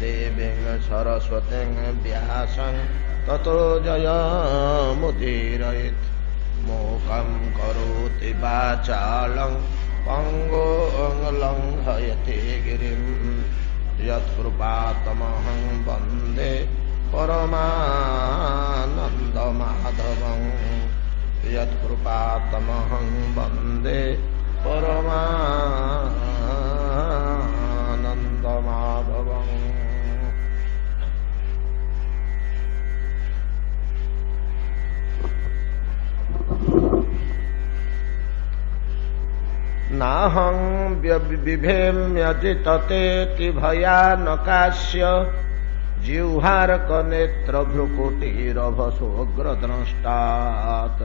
देवीं सरस्वतीं व्यासं ततो जयमुदीरयेत् मूकं करोति वाचालं पङ्गुं लङ्घयति गिरिं यत्कृपातमहं वन्दे परमानन्दमाधवं यत्कृपातमहं वन्दे परमानन्दमाधवम्। नाहं बिभेम्यजिततेति भयानकास्य जिह्वार्कनेत्रभ्रुकुटीरभसोऽग्रद्रष्टात्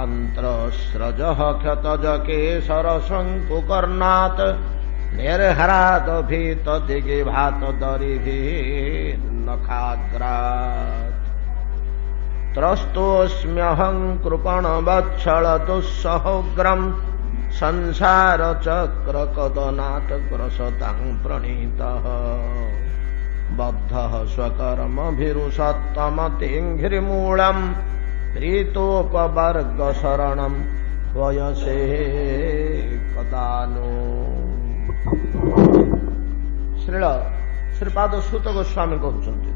आन्त्रस्रजः क्षतजकेसरशङ्कुकर्णात् निर्हरादभीतदिगिभातदरिभिर्नखाग्रात् त्रस्तोऽस्म्यहं कृपणवत्सलदुःसहोग्रं संसारचक्रकदनात् ग्रसतां प्रणीतः बद्धः स्वकर्मभिरुषत्तमतिङ्घ्रिमूलं प्रीतोपवर्गशरणं वयसे कदा नो। श्रील श्रीपाद सूत गोस्वामी कहते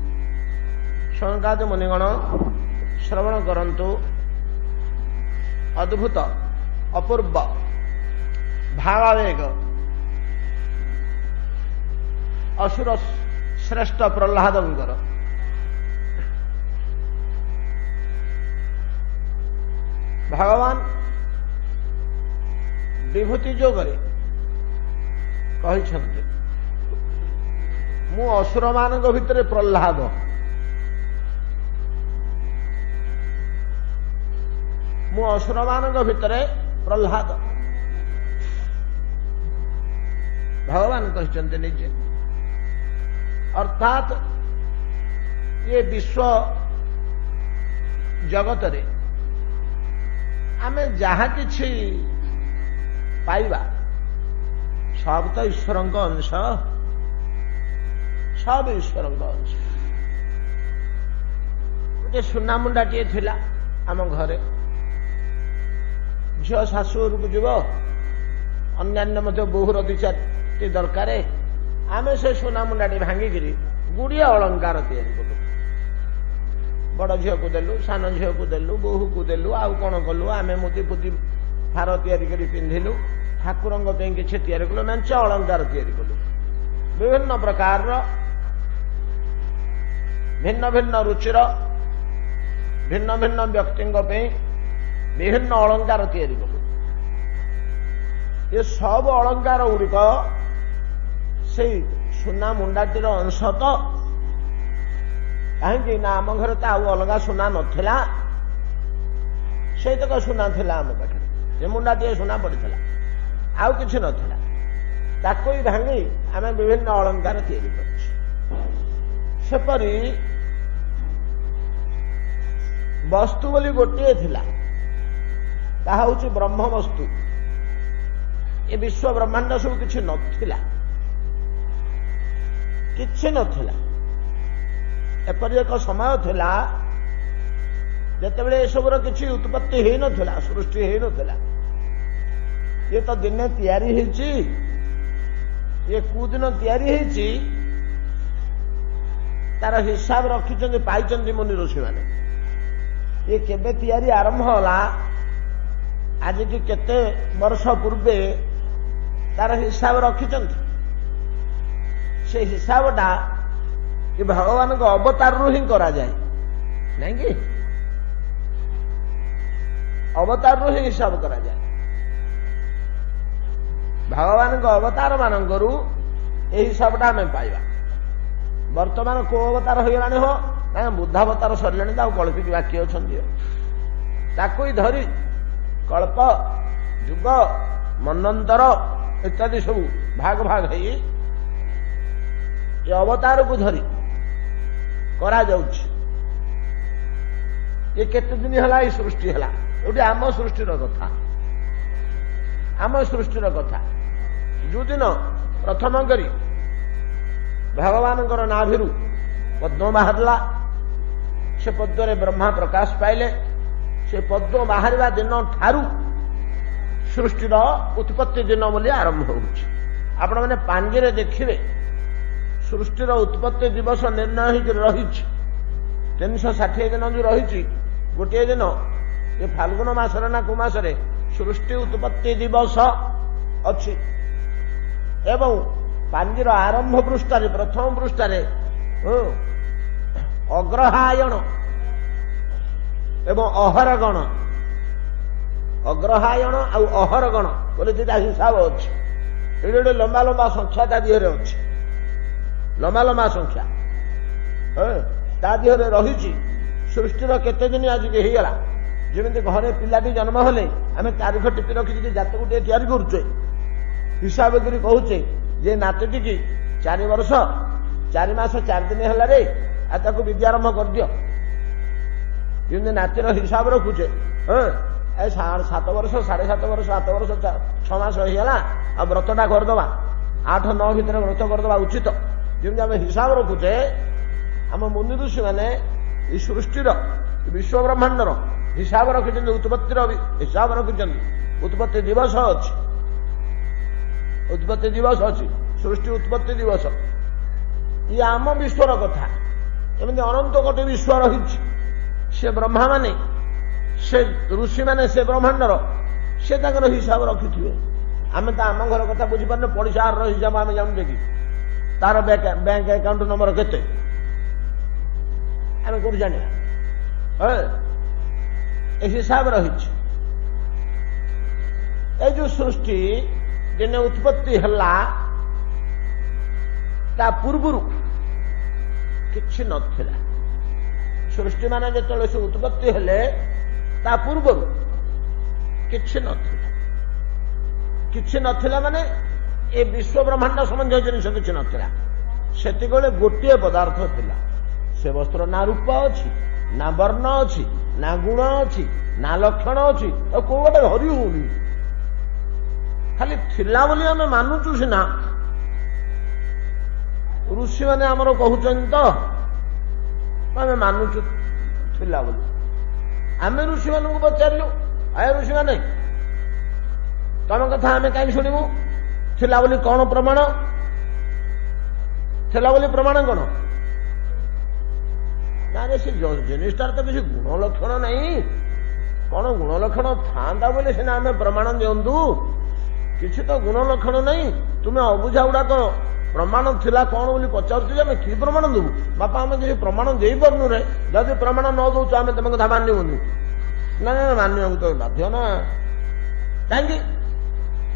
शौनकादि मुनिगण श्रवण करंतु अद्भुत अपूर्व भावावेग असुर श्रेष्ठ प्रह्लादंकर भगवान विभूति जोगरे कहते मु असुर मान भितर प्रह्लाद मु असुर मान भितर प्रह्लाद भगवान कहते निजे अर्थात ये विश्व जगत रे आमे जहा किछि पाइबा सब तो ईश्वर अंश सब ईश्वर अंश। गोटे सुना मुंडाटे थिला आम घरे झील शाशुघर को जीव अन्यान्य बोहूर दी चारि दरकार आमे से सुना मुंडाटी भांगिकी गुड़िया अलंकार तैयारी कलु बड़ झील को देलु सान झील को देलु बोहू को देलु आउ कौन कलु आमे मुदी फुदी हार तैयारी करी पिंधिलु ठाकुर किसी तैयारी कलु मेंच अलंकार तैयारी कलु विभिन्न प्रकार भिन्न भिन्न रुचिर भिन्न भिन्न व्यक्ति विभिन्न अलंकार तैयारी कलु ये सब अलंकार गुड़िक से सुना मुंडाटीर अंश तो कहीं आम घर तो आउ अलग सुना नथिला से तक सुना थिला आम पाखे ये मुंडाटी सुना पड़ता आउ किछि नथिला ताको ही भांगी आम विभिन्न अलंकार तैयारी करछु सेपरी वस्तु बोली गोटे थिला ताहा होछि ब्रह्म वस्तु ये विश्व ब्रह्मांड सब किछि नथिला किछि नथिला एपरि एक समय थिला जेतेबेले सबुर किछि उत्पत्ति हेई नथिला सृष्टि हेई नथिला ये तो दिने तैयारी हेछि ये कुदिन तैयारी हेछि तार हिसाब रखिछन्ति पाइछन्ति मुनि ऋषि माने ये केबे तैयारी आरंभ होला आज की केते वर्ष पूर्वे तार हिसाब रखिछन्ति से हिसाबटा ये भगवान को अवतार रू ही करा जाए नहीं कि अवतार रू ही हिसाब करा जाए भगवान को अवतार मानकरू ए हिसाबटा आम पाइबा वर्तमान को अवतार हो गलानी हो ना बुद्धावतार सरले कल्पिक बाकी अच्छा ताकू धरी कल्प जुग मनंतर इत्यादि सब भाग भाग है ये अवतार को धरी करा जाउछि ये केते दिन हला ये सृष्टि हला एटी आम सृष्टिर कथा आम सृष्टिर कथा जो दिन प्रथम करी ଭଗବାନଙ୍କର ନାଭିରୁ ପଦ୍ମ ବାହାରିଲା। ସେ ପଦ୍ମରେ ବ୍ରହ୍ମା ପ୍ରକାଶ ପାଇଲେ। ସେ ପଦ୍ମ ବାହାରିବା ଦିନ ଠାରୁ ସୃଷ୍ଟିର ଉତ୍ପତ୍ତି ଦିନ ବୋଲି ଆରମ୍ଭ ହେଉଛି। ଆପଣମାନେ ପାଞ୍ଜିରେ ଦେଖିବେ ସୃଷ୍ଟିର ଉତ୍ପତ୍ତି ଦିବସ ନିର୍ଣ୍ଣୟ ହୋଇକି ରହିଛି 360 ଦିନ ଯୋଉ ରହିଛି, ଗୋଟିଏ ଦିନ ଏ ଫାଲ୍ଗୁନ ମାସରେ ନା କୋଉ ମାସରେ ସୃଷ୍ଟି ଉତ୍ପତ୍ତି ଦିବସ ଅଛି। ଏବଂ ପାଞ୍ଜିର ଆରମ୍ଭ ପୃଷ୍ଠାରେ, ପ୍ରଥମ ପୃଷ୍ଠାରେ ଅଗ୍ରହାୟଣ ଏବଂ ଅହରଗଣ, ଅଗ୍ରହାୟଣ ଆଉ ଅହରଗଣ ବୋଲି ଦିଟା ହିସାବ ଅଛି। ଏଠି ଗୋଟେ ଲମ୍ବା ଲମ୍ବା ସଂଖ୍ୟା ତା ଦେହରେ ଅଛି, ଲମ୍ବା ଲମ୍ବା ସଂଖ୍ୟା ତା ଦେହରେ ରହିଛି। ସୃଷ୍ଟିର କେତେ ଦିନ ଆଜିକି ହେଇଗଲା। ଯେମିତି ଘରେ ପିଲାଟି ଜନ୍ମ ହେଲେ ଆମେ ତାରିଖ ଟିପି ରଖିକି ଜାତକଟିଏ ତିଆରି କରୁଛେ, ହିସାବ କରି କହୁଛେ ଯେ ନାତିଟିକି 4 ବର୍ଷ 4 ମାସ 4 ଦିନ ହେଲା ରେ, ଆଉ ତାକୁ ବିଦ୍ୟାରମ୍ଭ କରିଦିଅ। ଯେମିତି ନାତିର ହିସାବ ରଖୁଛେ, 7 ବର୍ଷ 7.5 ବର୍ଷ 7 ବର୍ଷ 6 ମାସ ହେଇଗଲା, ଆଉ ବ୍ରତଟା କରିଦବା, 8-9 ଭିତରେ ବ୍ରତ କରିଦବା ଉଚିତ। ଯେମିତି ଆମେ ହିସାବ ରଖୁଛେ, ଆମ ମୁନି ଋଷି ମାନେ ଏଇ ସୃଷ୍ଟିର ବିଶ୍ୱ ବ୍ରହ୍ମାଣ୍ଡର ହିସାବ ରଖିଛନ୍ତି, ଉତ୍ପତ୍ତିର ହିସାବ ରଖିଛନ୍ତି। ଉତ୍ପତ୍ତି ଦିବସ ଅଛି, ଉତ୍ପତ୍ତି ଦିବସ ଅଛି, ସୃଷ୍ଟି ଉତ୍ପତ୍ତି ଦିବସ। ଇଏ ଆମ ବିଶ୍ୱର କଥା। ଏମିତି ଅନନ୍ତ କୋଟି ବିଶ୍ୱ ରହିଛି। ସେ ବ୍ରହ୍ମା ମାନେ, ସେ ଋଷିମାନେ, ସେ ବ୍ରହ୍ମାଣ୍ଡର ସେ ତାଙ୍କର ହିସାବ ରଖିଥିବେ। ଆମେ ତ ଆମ ଘର କଥା ବୁଝିପାରୁନେ, ପଡ଼ିଶାର ହିସାବ ଆମେ ଜାଣୁଛେ କି ତାର ବ୍ୟାଙ୍କ ଆକାଉଣ୍ଟ ନମ୍ବର କେତେ, ଆମେ କୋଉଠି ଜାଣିବା? ଏ ହିସାବ ରହିଛି। ଏ ଯୋଉ ସୃଷ୍ଟି ଦିନେ ଉତ୍ପତ୍ତି ହେଲା, ତା ପୂର୍ବରୁ କିଛି ନଥିଲା। ସୃଷ୍ଟି ମାନେ ଯେତେବେଳେ ସେ ଉତ୍ପତ୍ତି ହେଲେ, ତା ପୂର୍ବରୁ କିଛି ନଥିଲା। କିଛି ନଥିଲା ମାନେ ଏ ବିଶ୍ୱ ବ୍ରହ୍ମାଣ୍ଡ ସମ୍ବନ୍ଧୀୟ ଜିନିଷ କିଛି ନଥିଲା। ସେତିକିବେଳେ ଗୋଟିଏ ପଦାର୍ଥ ଥିଲା। ସେ ବସ୍ତ୍ର ନା ରୂପ ଅଛି, ନା ବର୍ଣ୍ଣ ଅଛି, ନା ଗୁଣ ଅଛି, ନା ଲକ୍ଷଣ ଅଛି, ଆଉ କୋଉ ଗୋଟେ ଧରି ହଉନି। ଖାଲି ଥିଲା ବୋଲି ଆମେ ମାନୁଛୁ ସିନା। ଋଷିମାନେ ଆମର କହୁଛନ୍ତି ତ ଆମେ ମାନୁଛୁ ଥିଲା ବୋଲି। ଆମେ ଋଷିମାନଙ୍କୁ ପଚାରିଲୁ, ଆଏ ଋଷିମାନେ ତମ କଥା ଆମେ କାହିଁକି ଶୁଣିବୁ? ଥିଲା ବୋଲି କଣ ପ୍ରମାଣ? ଥିଲା ବୋଲି ପ୍ରମାଣ କଣ? ନା ରେ, ସେ ଜିନିଷଟାର ତ କିଛି ଗୁଣ ଲକ୍ଷଣ ନାହିଁ। କଣ ଗୁଣ ଲକ୍ଷଣ ଥାନ୍ତା ବୋଲି ସିନା ଆମେ ପ୍ରମାଣ ଦିଅନ୍ତୁ। କିଛି ତ ଗୁଣ ଲକ୍ଷଣ ନାହିଁ। ତୁମେ ଅବୁଝା ଗୁଡାକ ପ୍ରମାଣ ଥିଲା କଣ ବୋଲି ପଚାରୁଛୁ ଯେ ଆମେ କି ପ୍ରମାଣ ଦେବୁ? ବାପା ଆମେ କିଛି ପ୍ରମାଣ ଦେଇପାରୁନୁ ରେ। ଯଦି ପ୍ରମାଣ ନ ଦଉଛୁ ଆମେ ତମ କଥା ମାନିବୁନି। ନା ନା, ମାନିବାକୁ ତ ବାଧ୍ୟ ନା। କାହିଁକି?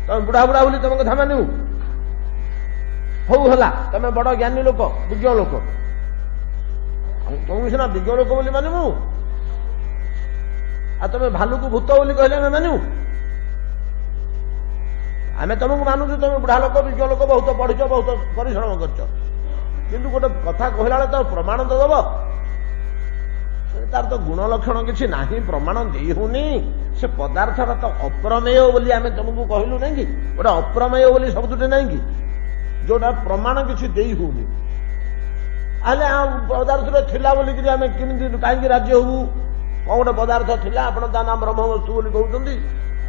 ତମେ ବୁଢା ବୁଢା ବୋଲି ତମ କଥା ମାନିବୁ? ହଉ ହେଲା, ତମେ ବଡ ଜ୍ଞାନୀ ଲୋକ, ବିଜ୍ଞ ଲୋକ, ତମକୁ ସିନା ବିଜ୍ଞ ଲୋକ ବୋଲି ମାନିବୁ। ଆଉ ତମେ ଭାଲୁକୁ ଭୂତ ବୋଲି କହିଲେ ଆମେ ମାନିବୁ? ଆମେ ତମକୁ ମାନୁଛୁ, ତମେ ବୁଢା ଲୋକ, ବିଜ୍ଞ ଲୋକ, ବହୁତ ପଢିଛ, ବହୁତ ପରିଶ୍ରମ କରିଛ, କିନ୍ତୁ ଗୋଟେ କଥା କହିଲା ବେଳେ ତ ପ୍ରମାଣ ତ ଦବ। ତାର ତ ଗୁଣ ଲକ୍ଷଣ କିଛି ନାହିଁ, ପ୍ରମାଣ ଦେଇ ହଉନି। ସେ ପଦାର୍ଥଟା ତ ଅପ୍ରମେୟ ବୋଲି ଆମେ ତମକୁ କହିଲୁ ନାଇଁ କି? ଗୋଟେ ଅପ୍ରମେୟ ବୋଲି ଶବ୍ଦଟେ ନାହିଁ କି, ଯୋଉଟା ପ୍ରମାଣ କିଛି ଦେଇ ହଉନି। ହେଲେ ପଦାର୍ଥରେ ଥିଲା ବୋଲିକିରି ଆମେ କେମିତି କାହିଁକି ରାଜି ହବୁ? କଣ ଗୋଟେ ପଦାର୍ଥ ଥିଲା, ଆପଣ ତା ନାଁ ବ୍ରହ୍ମବସ୍ତୁ ବୋଲି କହୁଛନ୍ତି।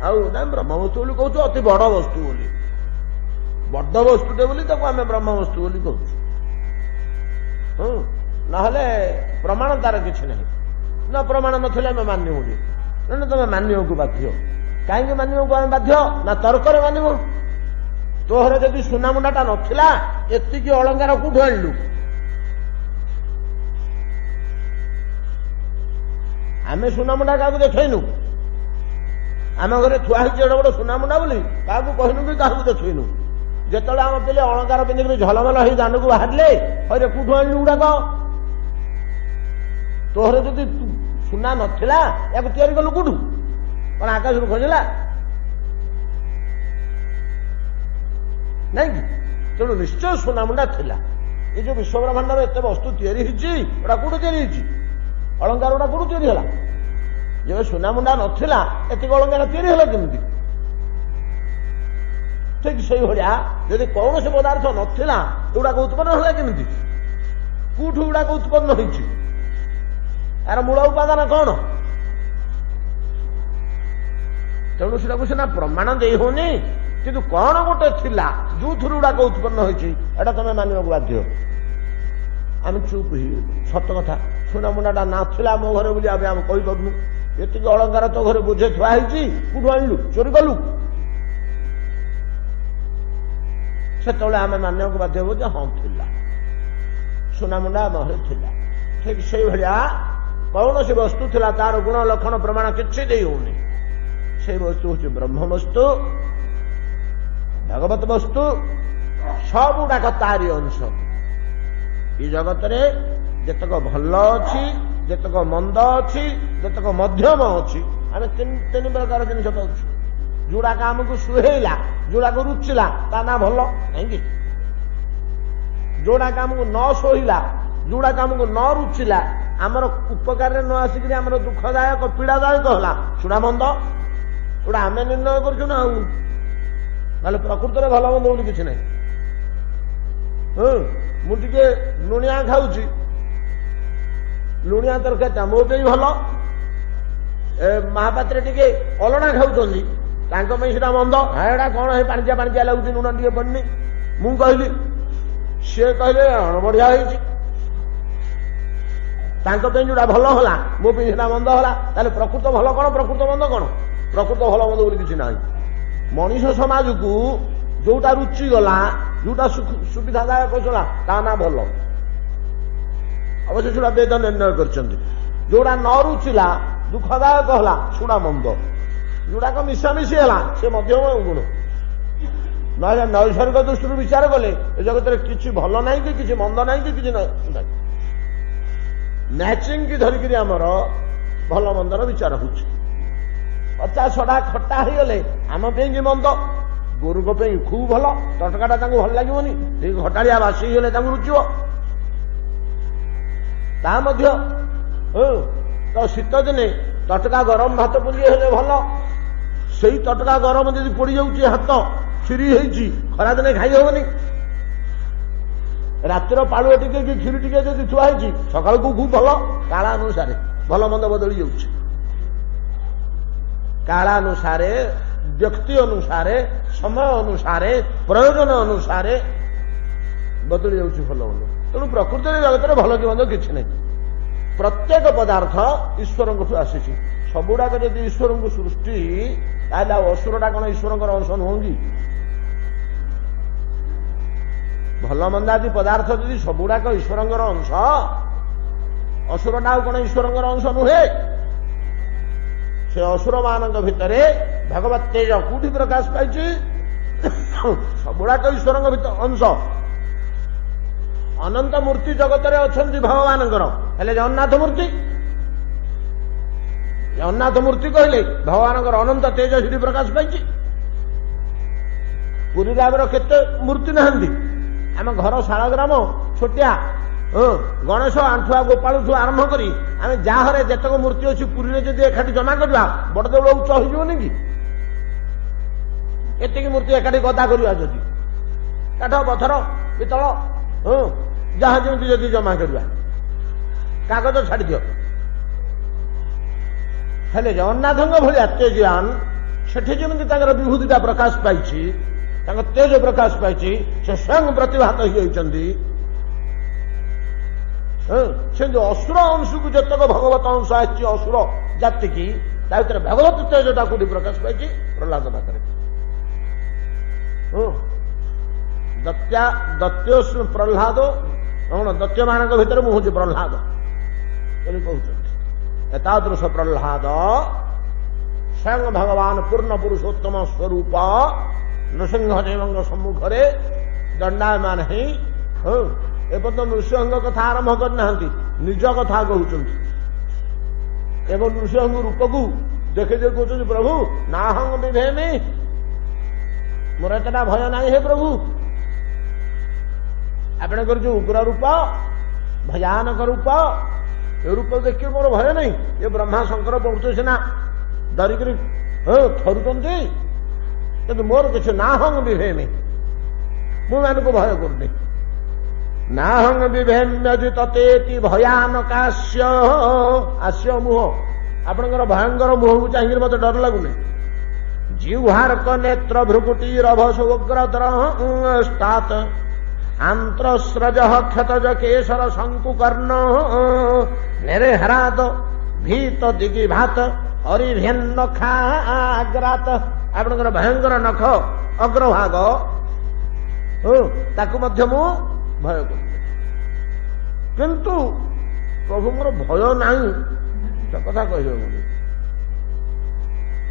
ଆଉ ନାଇଁ, ବ୍ରହ୍ମବସ୍ତୁ ବୋଲି କହୁଛୁ, ଅତି ବଡ ବସ୍ତୁ ବୋଲି, ବଡ ବସ୍ତୁଟେ ବୋଲି ତାକୁ ଆମେ ବ୍ରହ୍ମବସ୍ତୁ ବୋଲି କହୁଛୁ। ନହେଲେ ପ୍ରମାଣ ତାର କିଛି ନାହିଁ। ନା ପ୍ରମାଣ ନଥିଲେ ଆମେ ମାନିବୁନି। ନା ତମେ ମାନିବାକୁ ବାଧ୍ୟ। କାହିଁକି ମାନିବାକୁ ଆମେ ବାଧ୍ୟ? ନା ତର୍କରେ ମାନିବୁ। ତୋହର ଯଦି ସୁନାମୁଣ୍ଡାଟା ନଥିଲା, ଏତିକି ଅଳଙ୍କାର କୋଉଠୁ ଆଣିଲୁ? ଆମେ ସୁନାମୁଣ୍ଡା କାହାକୁ ଦେଖେଇନୁ। ଆମ ଘରେ ଥୁଆ ହେଇଛି ଏଡେ ବଡ ସୁନାମୁଣ୍ଡା ବୋଲି କାହାକୁ କହିନୁ କି କାହାକୁ ଦେଖେଇନୁ। ଯେତେବେଳେ ଆମ ପିଲେ ଅଳଙ୍କାର ପିନ୍ଧିକି ଝଲମଲ ହେଇ ଦାଣ୍ଡକୁ ବାହାରିଲେ, ହଇରେ କୋଉଠୁ ଆଣିଲୁ ଗୁଡାକ? ତୋହର ଯଦି ସୁନା ନଥିଲା, ୟାକୁ ତିଆରି କଲୁ କୋଉଠୁ? କଣ ଆକାଶରୁ ଖୋଜିଲା? ନାଇଁ କି? ତେଣୁ ନିଶ୍ଚୟ ସୁନାମୁଣ୍ଡା ଥିଲା। ଏ ଯୋଉ ବିଶ୍ୱ ବ୍ରହ୍ମାଣ୍ଡର ଏତେ ବସ୍ତୁ ତିଆରି ହେଇଛି, ଏଟା କୋଉଠୁ ତିଆରି ହେଇଛି? ଅଳଙ୍କାର ଗୁଡା କୋଉଠୁ ତିଆରି ହେଲା? ଯେବେ ସୁନାମୁଣ୍ଡା ନଥିଲା, ଏତିକି ଅଳଙ୍କାର ତିଆରି ହେଲା କେମିତି? ठीक से जदि कौन से पदार्थ नथिला एगुड़ाक उत्पन्न है केमिति कोठू गुड़ाक उत्पन्न होइछि यार मूल उपादान कौन तेणु सेटा सीना प्रमाण दे होनी किंतु कौन गोटे थिला जो थ्रु गुड़ाक उत्पन्न होइछि एटा तमे मानिବାକୁ बाध्य आम चुप सत कथा सुना मुंडाटा नाथिला मो घरे बोली आम कही पारुनु एतिक अलंकार तो घरे बोझे थुआ होइछि कोठू आनिलु चोरी कलु सेतବେଳେ आम मानिବାକୁ बाध्य हो हाँ थिला सुना मुंडा आम घरे थिला ठीक से भाया कौन सी वस्तु थिला तार गुण लक्षण प्रमाण किछि देई होनी से वस्तु हूँ ब्रह्म वस्तु भगवत वस्तु सबुड़ाक तारी अंश ये जगत रे जेतक भल अच्छी जेतक मंद अच्छी जेतक मध्यम अच्छी आम तीन प्रकार जिन पाऊँ जोड़ाक आमको सुहेला जोड़ाक रुचिला ता ना भल नहीं जोड़ाक आमको न सोहिला जोड़ाक आमको न रुचिला आमर उपकार न आसिक आमर दुखदायक पीड़ादायक है सुना मंद गोटा आम निर्णय करूँ ना ना प्रकृत में भल मंद बोली किसी ना मुझे लुणिया खाऊँ लुणिया तरकारी मो पे भल महापात्र टे अलणा खाऊँ सीटा मंद एटा कौन है पाणिचिया पाणिचिया लगुच लुण टे पड़नी मु कहली सी कहले बढ़िया जोड़ा भल है मो सीटा मंद है प्रकृत भल कौन प्रकृत मंद कौन प्रकृत भल मंद बोली किसी ना मनीष समाज को जोटा रुचि गला जोटा सुविधादायक चला ता ना भल अवश्य जोड़ा वेद निर्णय कर जोड़ा न रुचिला दुखदायक है सुना मंद जोड़ाक मिशामिशी है से मध्यम गुण ना नैसर्गिक दृष्टि विचार कले ए जगत किसी भल ना कि किसी मंद ना कि किसी मैचिंग की धरिकी आमर भल मंदर विचार हो 50 खट्टा हो गले आम पे मंद गोरु खूब भल तटकाटा भल लगे घटाड़िया बासी गले रुचिव तो शीत दिने तटका गरम भात पुंजी हेले भल से तटका गरम जब पड़ जाऊँगी हाथ क्षीरी होती खरा दिने खाई हेनी रातिर पालुआ टिके कि क्षीरी टिके जब थुआई सकाल को खूब भल काला अनुसार भल मंद बदली जाऊँगी काला अनुसार व्यक्ति अनुसार समय अनुसार प्रयोजन अनुसार बदली जाऊँगी भल मंद तेणु प्रकृति जगत में भल कि मंद किसी नहीं प्रत्येक पदार्थ ईश्वर आसी सबुड़ाक जब ईश्वर को सृष्टि असुरटा कौन ईश्वर अंश नुहंगी भल मंद आदि पदार्थ जदि सबुड़ाक ईश्वर अंश असुरटा कौन ईश्वर अंश नुहे से असुर मान भितर भगवत तेज कौटी प्रकाश पाई सबुड़ाक ईश्वर अंश अनंत मूर्ति जगत में अच्छा भगवान जगन्नाथ मूर्ति जगन्नाथ मूर्ति कहले भगवान अनंत तेज सीढ़ी प्रकाश पाई पुरी आमर केते मूर्ति नहांती आम घर शालग्राम छोटिया गणेश आंठुआ गोपालू आरंभ करी आम जहाँ जितक मूर्ति अच्छी पुरी में जब एकाठी जमा करवा बड़ देवल उच्च होनी कि एतिक मूर्ति एकाठी गदा करवा जदि काठ पथर पितल जहाँ जमी जदि जमा करवा कागज छाड़ दियो हेले जगन्नाथ भाया तेजान सेठी जमी विभूतिटा प्रकाश पाई तेज प्रकाश पाई से स्वयं प्रतिभात होती से जो असुर अंश को जतक भगवत अंश आसी असुर जाति की भगवत तेजटा कौटी प्रकाश पाई प्रहलाद पाखे दत्योस्म प्रहलाद कौन दत्य मान भर मुझे प्रहलाद कहते एतादृश प्रहलाद स्वयं भगवान पूर्ण पुरुषोत्तम स्वरूप नृसिंहदेव सम्मुखें दंडायमान है एपर्तन नृसिंह कथा आरंभ करना निज कथा कहते नृसिंह रूप को देखे देख कहते प्रभु नाहंग विभेमी मोर एतटा भय ना है प्रभु आपणकर जो उग्र रूप भयानक रूप ये रूप देखिए मोर भय नहीं ये ब्रह्मा शंकर पहुंचे सीना डरिक थरुंट କିନ୍ତୁ ମୋର କିଛି ନାହଂ ବିଭେମି, ମୁଁ ଏମାନଙ୍କୁ ଭୟ କରୁନି। ନାହଂ ବିଭେମ୍ୟଜି ତତେତି ଭୟାନକାସ୍ୟ, ଆସ୍ୟ ମୁହଁ, ଆପଣଙ୍କର ଭୟଙ୍କର ମୁହଁକୁ ଚାହିଁକିରି ମତେ ଡର ଲାଗୁନି। ଜିହ୍ୱାର୍କ ନେତ୍ର ଭ୍ରୁକୁଟି ରଭସ ଉଗ୍ରଦ୍ରଷ୍ଟାତ୍ ଆନ୍ତ୍ରସ୍ରଜ କ୍ଷତଜ କେଶର ଶଙ୍କୁକର୍ଣ୍ଣ ନେରେହରାଦ ଭୀତ ଦିଗିଭାତ ଅରିଭେନ୍ନଖାଗ୍ରାତ, ଆପଣଙ୍କର ଭୟଙ୍କର ନଖ ଅଗ୍ରଭାଗ ତାକୁ ମଧ୍ୟ ମୁଁ ଭୟ କରୁଛି। କିନ୍ତୁ ପ୍ରଭୁଙ୍କର ଭୟ ନାହିଁ ସେ କଥା କହିହେବନି।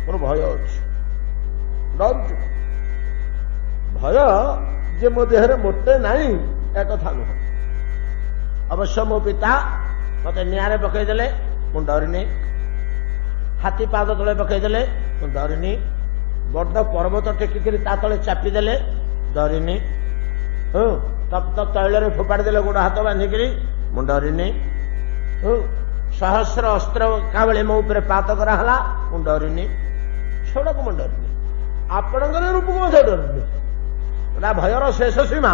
ମୋର ଭୟ ଅଛି, ଡରୁଛୁ। ଭୟ ଯେ ମୋ ଦେହରେ ମୋଟେ ନାହିଁ ଏ କଥା ନୁହଁ। ଅବଶ୍ୟ ମୋ ପିତା ମତେ ନିଆଁରେ ପକେଇଦେଲେ ମୁଁ ଡରିନି, ହାତୀ ପାଦ ତଳେ ପକେଇଦେଲେ ମୁଁ ଡରିନି, ବଡ ପର୍ବତ ଟେକିକିରି ତା ତଳେ ଚାପିଦେଲେ ଡରିନି, ତପ୍ତ ତୈଳରେ ଫୋପାଡ଼ି ଦେଲେ ଗୋଡ ହାତ ବାନ୍ଧିକିରି ମୁଁ ଡରିନି, ସହସ୍ର ଅସ୍ତ୍ର କାବେଳେ ମୋ ଉପରେ ପାତ କରାହେଲା ମୁଁ ଡରିନି, ସେଗୁଡାକୁ ମୁଁ ଡରିନି। ଆପଣଙ୍କର ରୂପକୁ ମଧ୍ୟ ଡରୁନି। ଏଟା ଭୟର ଶେଷ ସୀମା।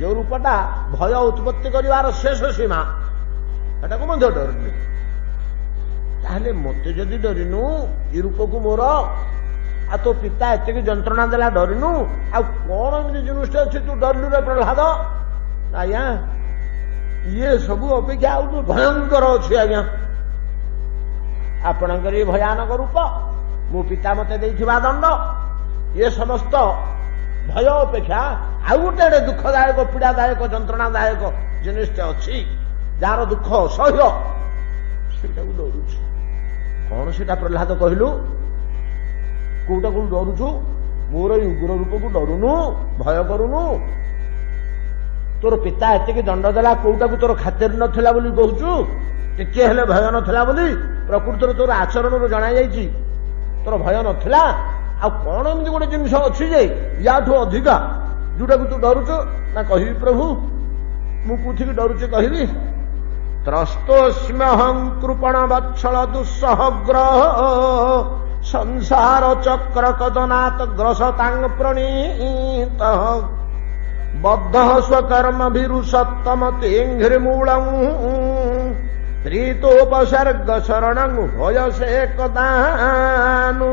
ଯୋଉ ରୂପଟା ଭୟ ଉତ୍ପତ୍ତି କରିବାର ଶେଷ ସୀମା, ଏଟାକୁ ମଧ୍ୟ ଡରୁନି। ତାହେଲେ ମତେ ଯଦି ଡରିନୁ ଏ ରୂପକୁ ମୋର, ଆଉ ତୋ ପିତା ଏତିକି ଯନ୍ତ୍ରଣା ଦେଲା ଡରିନୁ, ଆଉ କଣ ଏମିତି ଜିନିଷ ଅଛି ତୁ ଡରିଲୁ ରେ ପ୍ରହ୍ଲାଦ? ଆଜ୍ଞା ଇଏ ସବୁ ଅପେକ୍ଷା ଆଉ ଭୟଙ୍କର ଅଛି ଆଜ୍ଞା। ଆପଣଙ୍କର ଏ ଭୟାନକ ରୂପ, ମୋ ପିତା ମତେ ଦେଇଥିବା ଦଣ୍ଡ, ଏ ସମସ୍ତ ଭୟ ଅପେକ୍ଷା ଆଉ ଗୋଟେ ଦୁଃଖଦାୟକ ପୀଡ଼ାଦାୟକ ଯନ୍ତ୍ରଣାଦାୟକ ଜିନିଷଟେ ଅଛି, ଯାହାର ଦୁଃଖ ଅସହ୍ୟ, ସେଇଟାକୁ ଡରୁଛି। କଣ ସେଟା ପ୍ରହ୍ଲାଦ କହିଲୁ? କୋଉଟାକୁ ଡରୁଛୁ? ମୋର ଏଇ ଉଗ୍ର ରୂପକୁ ଡରୁନୁ, ଭୟ କରୁନୁ? ତୋର ପିତା ଏତିକି ଦଣ୍ଡ ଦେଲା, କୋଉଟାକୁ ତୋର ଖାତିର ନଥିଲା ବୋଲି କହୁଛୁ? ଟିକେ ହେଲେ ଭୟ ନଥିଲା ବୋଲି? ପ୍ରକୃତରେ ତୋର ଆଚରଣରୁ ଜଣାଯାଇଛି ତୋର ଭୟ ନଥିଲା। ଆଉ କଣ ଏମିତି ଗୋଟେ ଜିନିଷ ଅଛି ଯେ ୟାଠୁ ଅଧିକା ଯୋଉଟାକୁ ତୁ ଡରୁଛୁ? ନା କହିବି ପ୍ରଭୁ, ମୁଁ କୋଉଠିକି ଡରୁଛି କହିବି? ତ୍ରସ୍ତୋସ୍ମ୍ୟହଂ କୃପଣ ବତ୍ସଳ ଦୁଃସହଗ୍ରହ ସଂସାର ଚକ୍ର କଦନାଥ ଗ୍ରସତାଙ୍ଗ ପ୍ରଣୀତ ବଦ୍ଧ ସ୍ୱକର୍ମ ଭୀରୁଷତ୍ତମ ତେଙ୍ଘ୍ରିମୂଳଂ ପ୍ରୀତୋପସର୍ଗ ଶରଣଂ ଭୟସେ କଦାନୁ।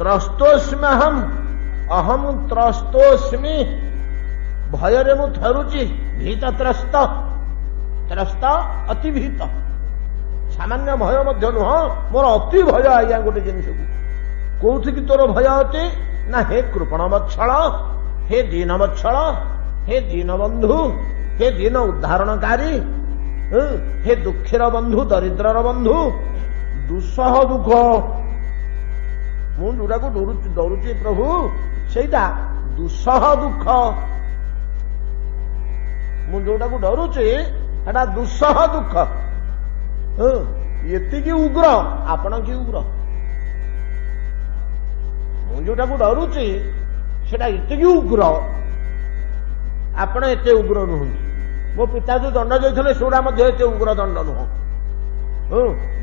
ତ୍ରସ୍ତୋସ୍ମ୍ୟହଂ, ଅହଂ ତ୍ରସ୍ତୋସ୍ମି, ଭୟରେ ମୁଁ ଥରୁଛି। ଭୀତ ତ୍ରସ୍ତ, ତ୍ରସ୍ତ ଅତି ଭୀତ, ସାମାନ୍ୟ ଭୟ ମଧ୍ୟ ନୁହଁ, ମୋର ଅତି ଭୟ ଆଜ୍ଞା ଗୋଟେ ଜିନିଷକୁ। କୋଉଠିକି ତୋର ଭୟ ଅତି? ନା ହେ କୃପଣ ବତ୍ସଳ, ହେ ଦୀନ ବତ୍ସଳ, ହେ ଦୀନବନ୍ଧୁ, ହେ ଦୀନ ଉଦ୍ଧାରଣକାରୀ, ହେ ଦୁଃଖୀର ବନ୍ଧୁ, ଦରିଦ୍ରର ବନ୍ଧୁ, ଦୁଃସହ ଦୁଃଖ, ମୁଁ ଯୋଉଟାକୁ ଡରୁଛି ପ୍ରଭୁ ସେଇଟା ଦୁଃସହ ଦୁଃଖ। ମୁଁ ଯୋଉଟାକୁ ଡରୁଛି ସେଟା ଦୁଃସହ ଦୁଃଖ। ଏତିକି ଉଗ୍ର, ଆପଣ କି ଉଗ୍ର? ମୁଁ ଯୋଉଟାକୁ ଡରୁଛି ସେଟା ଏତିକି ଉଗ୍ର, ଆପଣ ଏତେ ଉଗ୍ର ନୁହନ୍ତି। ମୋ ପିତା ଯୋଉ ଦଣ୍ଡ ଦେଇଥିଲେ ସେଗୁଡା ମଧ୍ୟ ଏତେ ଉଗ୍ର ଦଣ୍ଡ ନୁହଁ।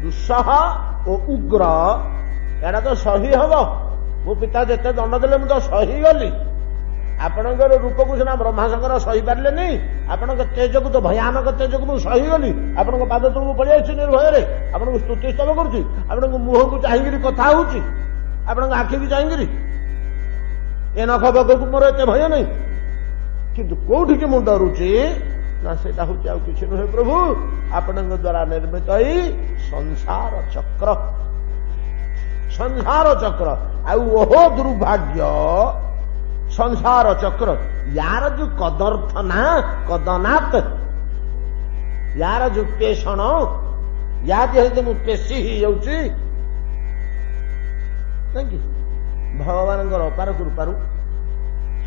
ଦୁଃସହ ଓ ଉଗ୍ର ଏଇଟା ତ ସହି ହବ। ମୋ ପିତା ଯେତେ ଦଣ୍ଡ ଦେଲେ ମୁଁ ତ ସହିଗଲି। ଆପଣଙ୍କର ରୂପକୁ ସିନା ବ୍ରହ୍ମାଶଙ୍କର ସହିପାରିଲେନି, ଆପଣଙ୍କ ତେଜକୁ ତ ଭୟାନକ ତେଜକୁ ମୁଁ ସହିଗଲି। ଆପଣଙ୍କ ପାଦ ତଳକୁ ପଳେଇ ଆସିଛି ନିର୍ଭୟରେ, ଆପଣଙ୍କୁ ସ୍ତୁତି ସ୍ତବ କରୁଛି, ଆପଣଙ୍କ ମୁହଁକୁ ଚାହିଁକିରି କଥା ହଉଛି, ଆପଣଙ୍କ ଆଖିକୁ ଚାହିଁକିରି। ଏ ନଖ ବଗକୁ ମୋର ଏତେ ଭୟ ନାହିଁ। କିନ୍ତୁ କୋଉଠିକି ମୁଁ ଡରୁଛି? ନା ସେଇଟା ହଉଛି ଆଉ କିଛି ନୁହେଁ ପ୍ରଭୁ, ଆପଣଙ୍କ ଦ୍ଵାରା ନିର୍ମିତ ଏଇ ସଂସାର ଚକ୍ର। ସଂସାର ଚକ୍ର, ଆଉ ଓହୋ ଦୁର୍ଭାଗ୍ୟ ସଂସାର ଚକ୍ର। ୟାର ଯୋଉ କଦର୍ଥ ନା କଦନାଥ, ୟାର ଯୋଉ ପେଷଣ, ୟା ଯେହେତୁ ମୁଁ ପେଶୀ ହେଇଯାଉଛି ନାଇଁକି, ଭଗବାନଙ୍କର ଅପାର କୃପାରୁ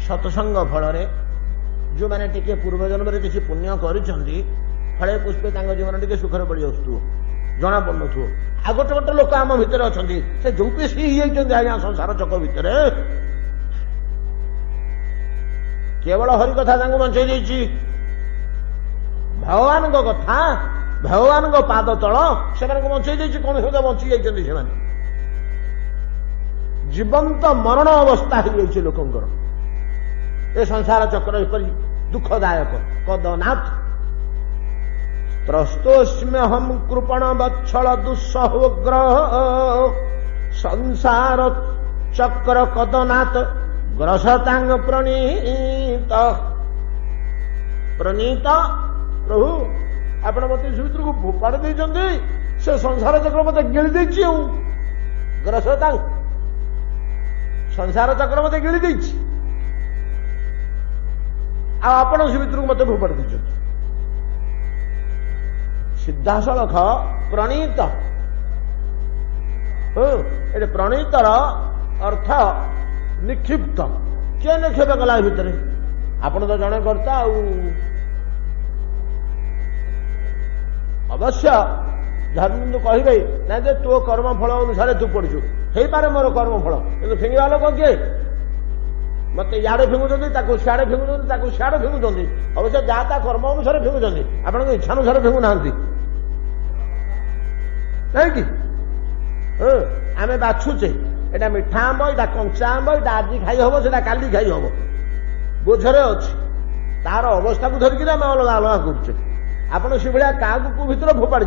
ସତ୍ସଙ୍ଗ ଫଳରେ ଯୋଉମାନେ ଟିକେ ପୂର୍ବ ଜନ୍ମରେ କିଛି ପୁଣ୍ୟ କରିଛନ୍ତି, ଫଳେ ପୁଷ୍ପେ ତାଙ୍କ ଜୀବନ ଟିକେ ସୁଖରେ ପଡି ଯାଉଥିବ, ଜଣା ପଡୁନଥିବ। ଆଉ ଗୋଟେ ଗୋଟେ ଲୋକ ଆମ ଭିତରେ ଅଛନ୍ତି, ସେ ଯୋଉ ପେଶୀ ହେଇଯାଇଛନ୍ତି ଆଜ୍ଞା ସଂସାର ଚକ ଭିତରେ, केवल हरि कथा बंचई देछि भगवान कथा भगवान पाद तल से बंचई देछि कौन सुधा बंची जाइछन्ति से जीवंत मरण अवस्था हो जाइछि लोकंकर ए संसार चक्र एपरि दुखदायक कदनाथ त्रस्तोस्म्यहम कृपण वत्सल दुस्सहोग्रह संसार चक्र कदनाथ ग्रसतांग प्रणीत प्रणीत प्रभु आपण मत भितर को भोपाड़ देइछन्ति से संसार चक्र मत गिली देछि ग्रसतांग संसार चक्र मत गिली देछि आपण से भितर को मत भोपाड़ देइछन्ति सिद्धासलख प्रणीत ये प्रणीतर अर्थ निक्षिप्त किए निक्षेप कला भितर आपण तो जड़े कर्ता अवश्य धर्म कहे ना जे तो कर्मफल अनुसार तू पड़चु हो पारे मोर कर्मफल कि फिंगा लोक किए मत इे फिंगुंट सियाड़े फिंगुंट सियाड़े फिंगुंट अवश्य जहाँ कर्म अनुसार फिंगुंट आपण इच्छा अनुसार फिंगु ना कि आम बाछुचे एटा मिठा आंब एटा कंचा आंब एटा आज खाई हम से काली खाई हम बोझरे अच्छी तार अवस्था को धरिकी आम अलग अलग करुचे आपड़ से भाया क्या भितर फोपाड़ी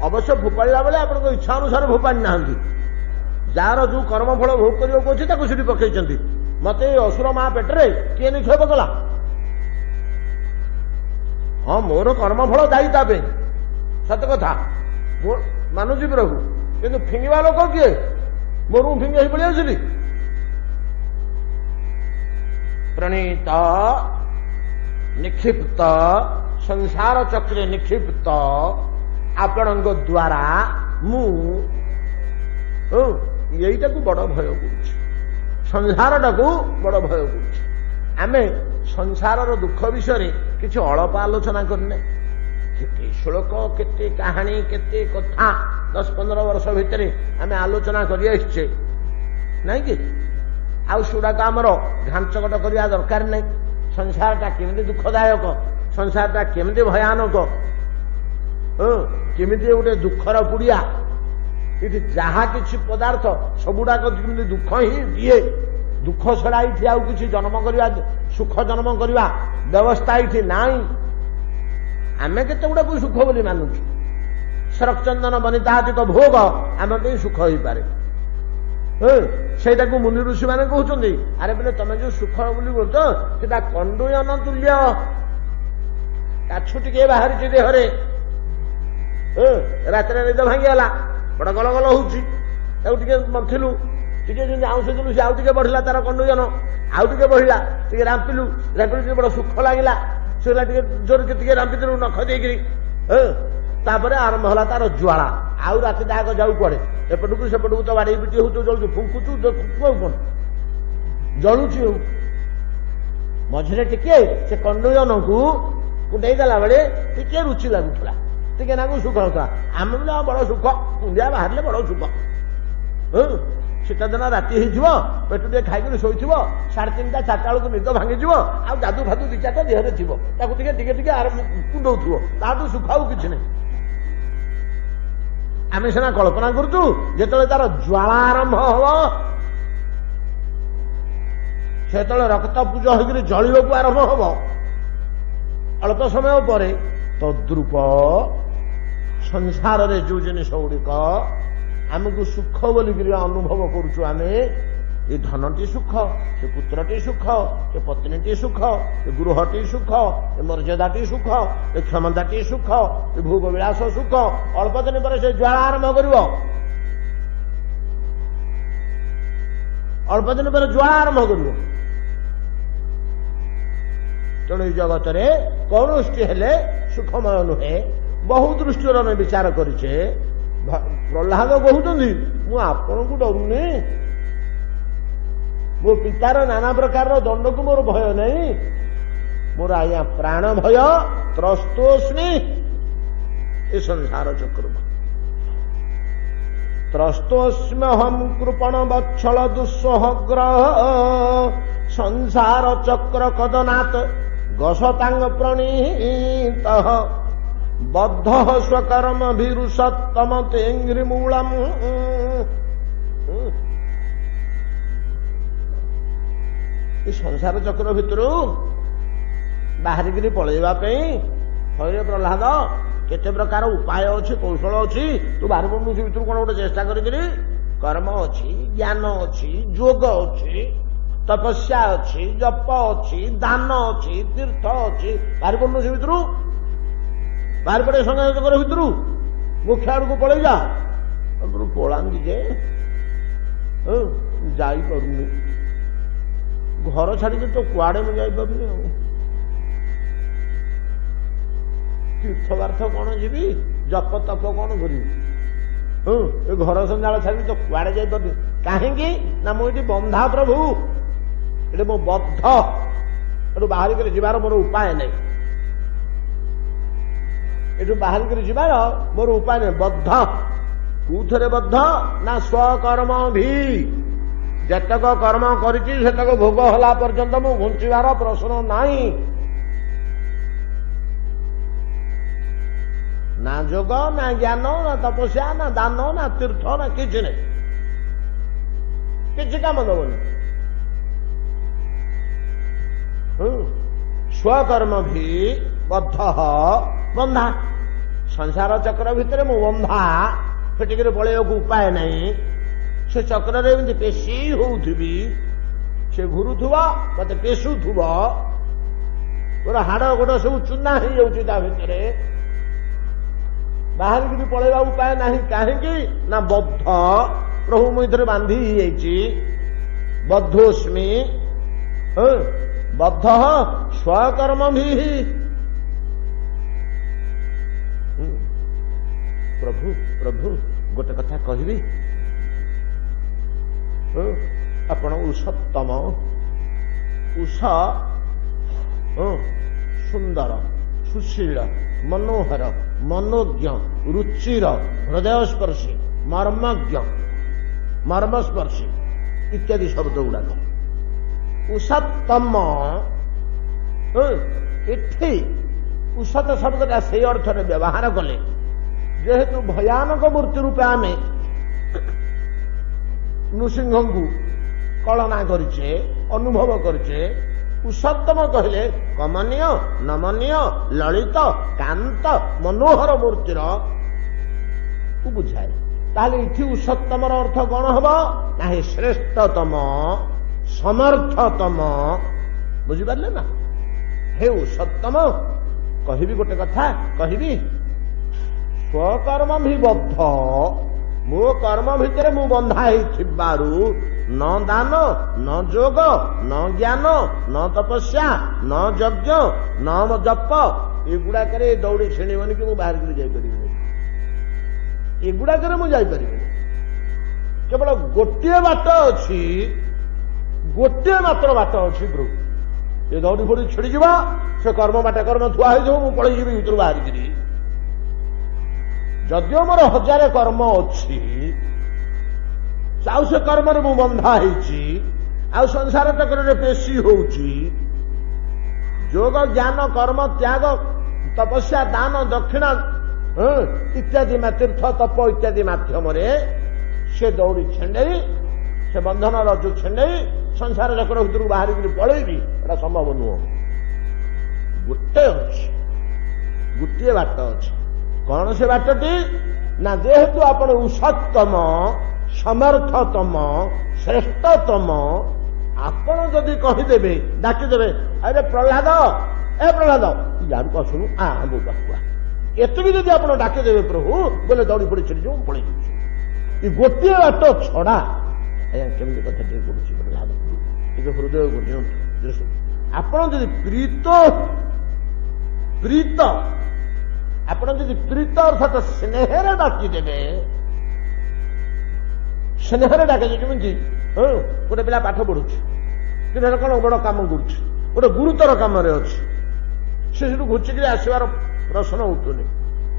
अवश्य फोपाड़ा बेले आप इच्छा अनुसार फोपाड़ी ना जार जो कर्मफल भोग करने सीटी पकई मत असुर माँ पेटे किए निक्षेप कला हाँ मोर कर्मफल दायी तापे सत कथा मानुजी प्रभु किंतु फिंगा लोक किए मोरू फिंगे पड़े आसली प्रणीत निक्षिप्त संसार चक्रे निक्षिप्त आपण द्वारा मुटा को बड़ भय कर संसार टाकू बड़ भय कर संसार दुख विषय किसी अल्प आलोचना करने केते श्लोक केते कहानी केते कथा 10-15 वर्ष भितर आम आलोचना करें कि आउडाक आमर घांचकट करवा दरकार नहीं संसारटा केमिति दुखदायक संसारटा केमिति भयानक केमिति गोटे दुखर पुड़िया ये जहा किसी पदार्थ सबुड़ाक दुख ही दिए दुख छड़ा ये आउ कि जन्म करवा सुख जन्म करवा व्यवस्था ये नाई आम केते गुड़ा सुख बोली मानुଛୁ सरकचंदन बनितादिक भोग आम सुख हो पारे से मुनि ऋषि मैंने कहते अरे बोले तुम जो सुख बोली बोलत से कंडुयन तुल्य काछु टे बाहरी देहरे रात निद भांगीगला बड़ गल गल हो मंथिलु टे आउंस देलु से आउ टे बढ़ला तार कंडुयन आउ टे बढ़ला टे रांपिलु रांपिलु बड़ सुख लगिला से जोर के रांपिलु नख देकरी तापरे आरंभ होला तार ज्वाला आउ राति दाग जाऊ पड़े एपटू सेपटू तो बाड़ी पिटी हो जलु फुंकुचु कौन जलुची मझे टिके से कंडुयन को कुंडई देला बेले टिके रुचि लगुला टिके नाकू सुख होता आम बोले बड़ सुख कुंडिया बाहर बड़ सुख शीत दिन राति हो पेट टे खाई शोथ 3:30 4टा बेलू निद भांगी आउ जादू फादू 2-4टा देहरे थी कुंडौ ताठू सुख आउ कि नहीं आम सीना कल्पना करुचु जो तार ज्वाला आरंभ हम से रक्त पूज हो जलिबू आरंभ हम अल्प समय पर तद्रूप संसार रे जो जिनिस गुड़िक आमको सुख बोलिक अनुभव करुचु आम ये धनटी सुख से पुत्रटी सुख से पत्नीटी सुख ये गृहटी सुख ये मर्यादाटी सुख ये क्षमताटी सुख ये भोग विलास सुख अल्प दिन पर से ज्वाला आरंभ कर अल्प दिन पर ज्वाला आरंभ कर तेणु जगत रे कौन हेले सुखमय नुहे बहु दृष्टि आम विचार करे प्रहलाद कहते मुझे डरुनी मो पितार नाना प्रकार दंड को मोर भय नहीं मोर आज्ञा प्राण भय त्रस्तोस्मि ए संसार चक्र त्रस्तोस्म्यहम कृपण वत्सल दुस्सहग्रह संसार चक्र कदनात् गसतांग प्रणीत बद्ध स्वकर्म भीरुषत्तम तेंग्रिमूलम। संसार चक्र भितर बाहरिकी पलैवा हरे प्रहलाद केते प्रकार उपाय अच्छी कौशल अच्छी तू बाहर पड़ू भितर कौन गोटे चेष्टा करी कर्म अच्छी ज्ञान अच्छी जोग अच्छी तपस्या अच्छी जप अच्छी दान अच्छी तीर्थ अच्छी बाहर पड़ू भितर बाहर पड़े संसार चक्र भितर मुख्य आड़ को पलै जा पलांगी जे जापरूनी घर छाड़ी तो कुआड़े में जापरूनी तीर्थवार्थ कौन जी जप तप कौन करी घर संजाल छाड़ी तो कुआड़े जापरूनी कहीं ना मुझे बंधा प्रभु ये मो बद्ध एटू बाहर कर जीवार मोर उपाय नहीं एटू बाहर कर जीवार मोर उपाय नहीं बद्ध कौथे बद्ध ना स्वकर्म भी जतक कर्म करिछि सेतक भोग होला पर्यंत मु घुंचिबार प्रश्न नाही ना जोग ना ज्ञान ना तपस्या ना दान ना तीर्थ ना किछि नहीं किछि काम दबनी स्वकर्म भी बद्ध बंधा संसार चक्र भितर मु बंधा फेटिक पलैक उपाय नहीं से चक्र पेशी होउथबी से घुरुथुबा मते पेशुथुबा मोर हाड़ गोड़ सब चूना हो जाउछि ता भितरे बाहर की पलैवा उपाय नहीं कहीं ना बद्ध प्रभु मो इधर बांधी जाइछि बद्धोस्मि बद्ध स्वकर्म भी प्रभु प्रभु गोटे कथा कहबी आपण उषोत्तम उष सुंदर सुशील मनोहर मनोज्ञ रुचिर हृदयस्पर्शी मर्मज्ञ मर्मस्पर्शी इत्यादि शब्द गुड़ाक उषोत्तम इठी उषत शब्दटा से अर्थ व्यवहार कले जेहेतु भयानक मूर्ति रूपे आम नृसिंह को कलना करिचे अनुभव करिचे उषोत्तम कहले कमनीय नमनीय ललित कांत मनोहर मूर्तिर बुझाए ताले इठी उषोत्तम अर्थ कौन हम ना श्रेष्ठतम समर्थतम बुझिपारे ना हे उषोत्तम कहबी गोटे कथा कहबी स्वकर्म भी बद्ध मो कर्म भितर मु बंधा हिबारू न दान न जोग न ज्ञान न तपस्या न यज्ञ न जप एगुड़ाक दौड़ी छेणीबनी कि बाहर कर जापरि एगुड़ाक मुझे केवल गोटे बाट अच्छी गोटे मात्र बाट अच्छी प्रभु ये दौड़ी फोड़ी छिड़ी जा से कर्म बाटे कर्म थुआ हो पलि जी भर बाहर जदिओ मोर 1000 कर्म अच्छी से कर्म मु बंधा हो संसार चक्र पेशी होउची जोग ज्ञान कर्म त्याग तपस्या दान दक्षिणा इत्यादि तीर्थ तप इत्यादि माध्यम से दौड़ी छेंडई से बंधन रज्जु छेंडई संसार चक्र भर बाहर पलैबी एटा संभव नुह गोटे अच्छी गोटे बाट अच्छी कौन से बाटटी ना जेहेतु आपण उषोत्तम समर्थतम श्रेष्ठतम आपण जदि कहीदेवे डाकिदेवे अरे प्रहलाद ए प्रहलाद यार को सुनु आ हम बापुआ एतबी जदि आपण डाकिदेवे प्रभु बोले दौड़ी पड़ी चली जाऊँ पड़े ये गोटे बाट छड़ा आज्ञा केमी कथा टे करुच्छी प्रहलाद ये हृदय आपण जदि प्रीत प्रीत आपण जदि प्रीत अर्थात स्नेहरे डाकिदेवे स्नेहरे डाके केमी गोटे पिला पाठ पढ़ुची कि कौन बड़ कम करुच्छी गोटे गुरुतर कम अच्छी से घुचिक आसबार प्रश्न उठुनि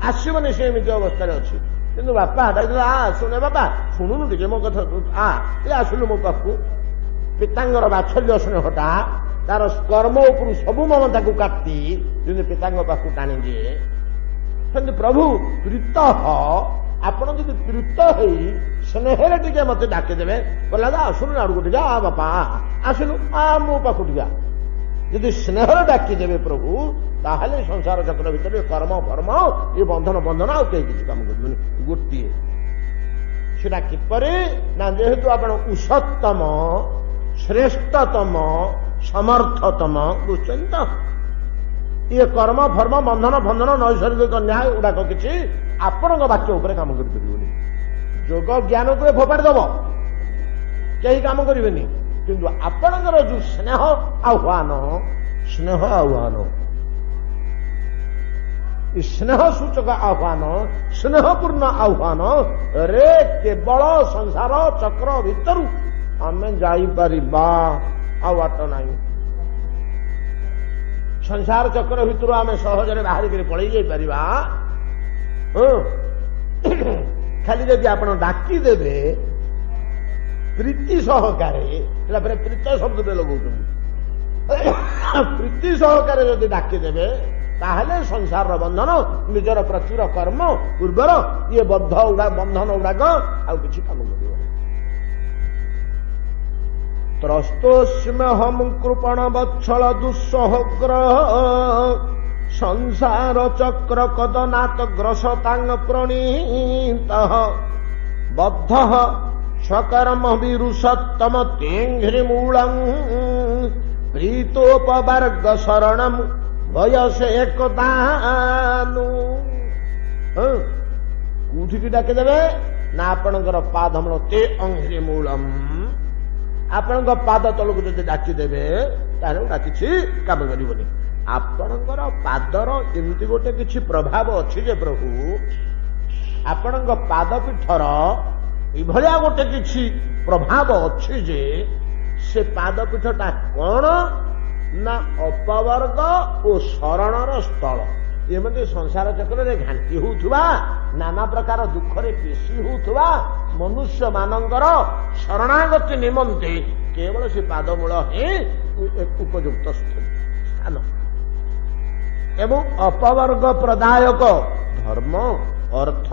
आसबनी से एमती अवस्था अच्छी कि बापा आ शुणे बापा शुणुनु टे मो कथा आ ये आसलु मो पाखु ପିତାଙ୍କର ବାତ୍ସଲ୍ୟ ସ୍ନେହଟା ତାର କର୍ମ ଉପରୁ ସବୁ ମମତାକୁ କାଟି ଯେମିତି ପିତାଙ୍କ ପାଖକୁ ଟାଣି ଦିଏ, ସେମିତି ପ୍ରଭୁ ପ୍ରୀତ ଆପଣ ଯଦି ପ୍ରୀତ ହେଇ ସ୍ନେହରେ ଟିକେ ମତେ ଡାକିଦେବେ, କହିଲା ଦା ଆସୁନୁ ଆଡକୁ ଟିକେ, ଆ ବାପା ଆସୁନୁ, ମୋ ପାଖକୁ ଟିକେ, ଯଦି ସ୍ନେହରେ ଡାକିଦେବେ ପ୍ରଭୁ, ତାହେଲେ ସଂସାର ଚକ୍ର ଭିତରେ କର୍ମ ଫର୍ମ ଏ ବନ୍ଧନ ଆଉ କେହି କିଛି କାମ କରିବେନି। ଗୋଟିଏ ସେଟା କିପରି ନା, ଯେହେତୁ ଆପଣ ଉଷତ୍ତମ ଶ୍ରେଷ୍ଠତମ ସମର୍ଥତମ ବୁଝୁଛନ୍ତି ତ, ଇଏ କର୍ମ ଫର୍ମ ବନ୍ଧନ ନୈସର୍ଗିକ ନ୍ୟାୟ ଗୁଡାକ କିଛି ଆପଣଙ୍କ ବାକ୍ୟ ଉପରେ କାମ କରିପାରିବନି। ଯୋଗ ଜ୍ଞାନକୁ ଫୋପାଡ଼ି ଦବ, କେହି କାମ କରିବେନି। କିନ୍ତୁ ଆପଣଙ୍କର ଯୋଉ ସ୍ନେହ ଆହ୍ୱାନ ସ୍ନେହ ସୂଚକ ଆହ୍ୱାନ, ସ୍ନେହପୂର୍ଣ୍ଣ ଆହ୍ୱାନ ରେ କେବଳ ସଂସାର ଚକ୍ର ଭିତରୁ ଆମେ ଯାଇପାରିବା, ଆଉ ବାଟ ନାହିଁ। ସଂସାର ଚକ୍ର ଭିତରୁ ଆମେ ସହଜରେ ବାହାରିକରି ପଳେଇ ଯାଇପାରିବା ଖାଲି ଯଦି ଆପଣ ଡାକିଦେବେ ପ୍ରୀତି ସହକାରେ, ହେଲା ପରେ ପ୍ରୀତ ଶବ୍ଦରେ ଲଗାଉଛନ୍ତି, ପ୍ରୀତି ସହକାରେ ଯଦି ଡାକିଦେବେ, ତାହେଲେ ସଂସାରର ବନ୍ଧନ, ନିଜର ପ୍ରଚୁର କର୍ମ ପୂର୍ବର ଇଏ ବନ୍ଧନ ଗୁଡାକ ଆଉ କିଛି କାମ କରିବ। ତ୍ରସ୍ତୋସ୍ମ୍ୟହଂ କୃପଣ ବତ୍ସଳ ଦୁଃସହଗ୍ରହ ସଂସାର ଚକ୍ର କଦନାଥ ଗ୍ରସତାଙ୍ଗ ପ୍ରଣୀତଃ ବଦ୍ଧଃ ସ୍ୱକର୍ମ ବିରୁଷତ୍ତମ ତେଙ୍ଘ୍ରିମୂଳଂ ପ୍ରୀତୋପବର୍ଗ ଶରଣଂ ବୟସେ ଏକଦାନୁ। କୋଉଠିକି ଡାକିଦେବେ ନା ଆପଣଙ୍କର ପାଦମୂଳ ତେ ଅଙ୍ଘ୍ରିମୂଳମ୍, ଆପଣଙ୍କ ପାଦ ତଳକୁ ଯଦି ଡାକିଦେବେ ତାହେଲେ ଗୋଟା କିଛି କାମ କରିବନି। ଆପଣଙ୍କର ପାଦର ଏମିତି ଗୋଟେ କିଛି ପ୍ରଭାବ ଅଛି ଯେ ପ୍ରଭୁ, ଆପଣଙ୍କ ପାଦ ପୀଠର ଏଭଳିଆ ଗୋଟେ କିଛି ପ୍ରଭାବ ଅଛି ଯେ, ସେ ପାଦ ପୀଠଟା କଣ ନା ଅପବର୍ଗ ଓ ଶରଣର ସ୍ଥଳ। ଏମିତି ସଂସାର ଚକ୍ରରେ ଘାଣ୍ଟି ହଉଥିବା, ନାନା ପ୍ରକାର ଦୁଃଖରେ ପେଶି ହଉଥିବା ମନୁଷ୍ୟ ମାନଙ୍କର ଶରଣାଗତି ନିମନ୍ତେ କେବଳ ସେ ପାଦମୂଳ ହିଁ ଉପଯୁକ୍ତ ସ୍ଥାନ ଏବଂ ଅପବର୍ଗ ପ୍ରଦାୟକ, ଧର୍ମ ଅର୍ଥ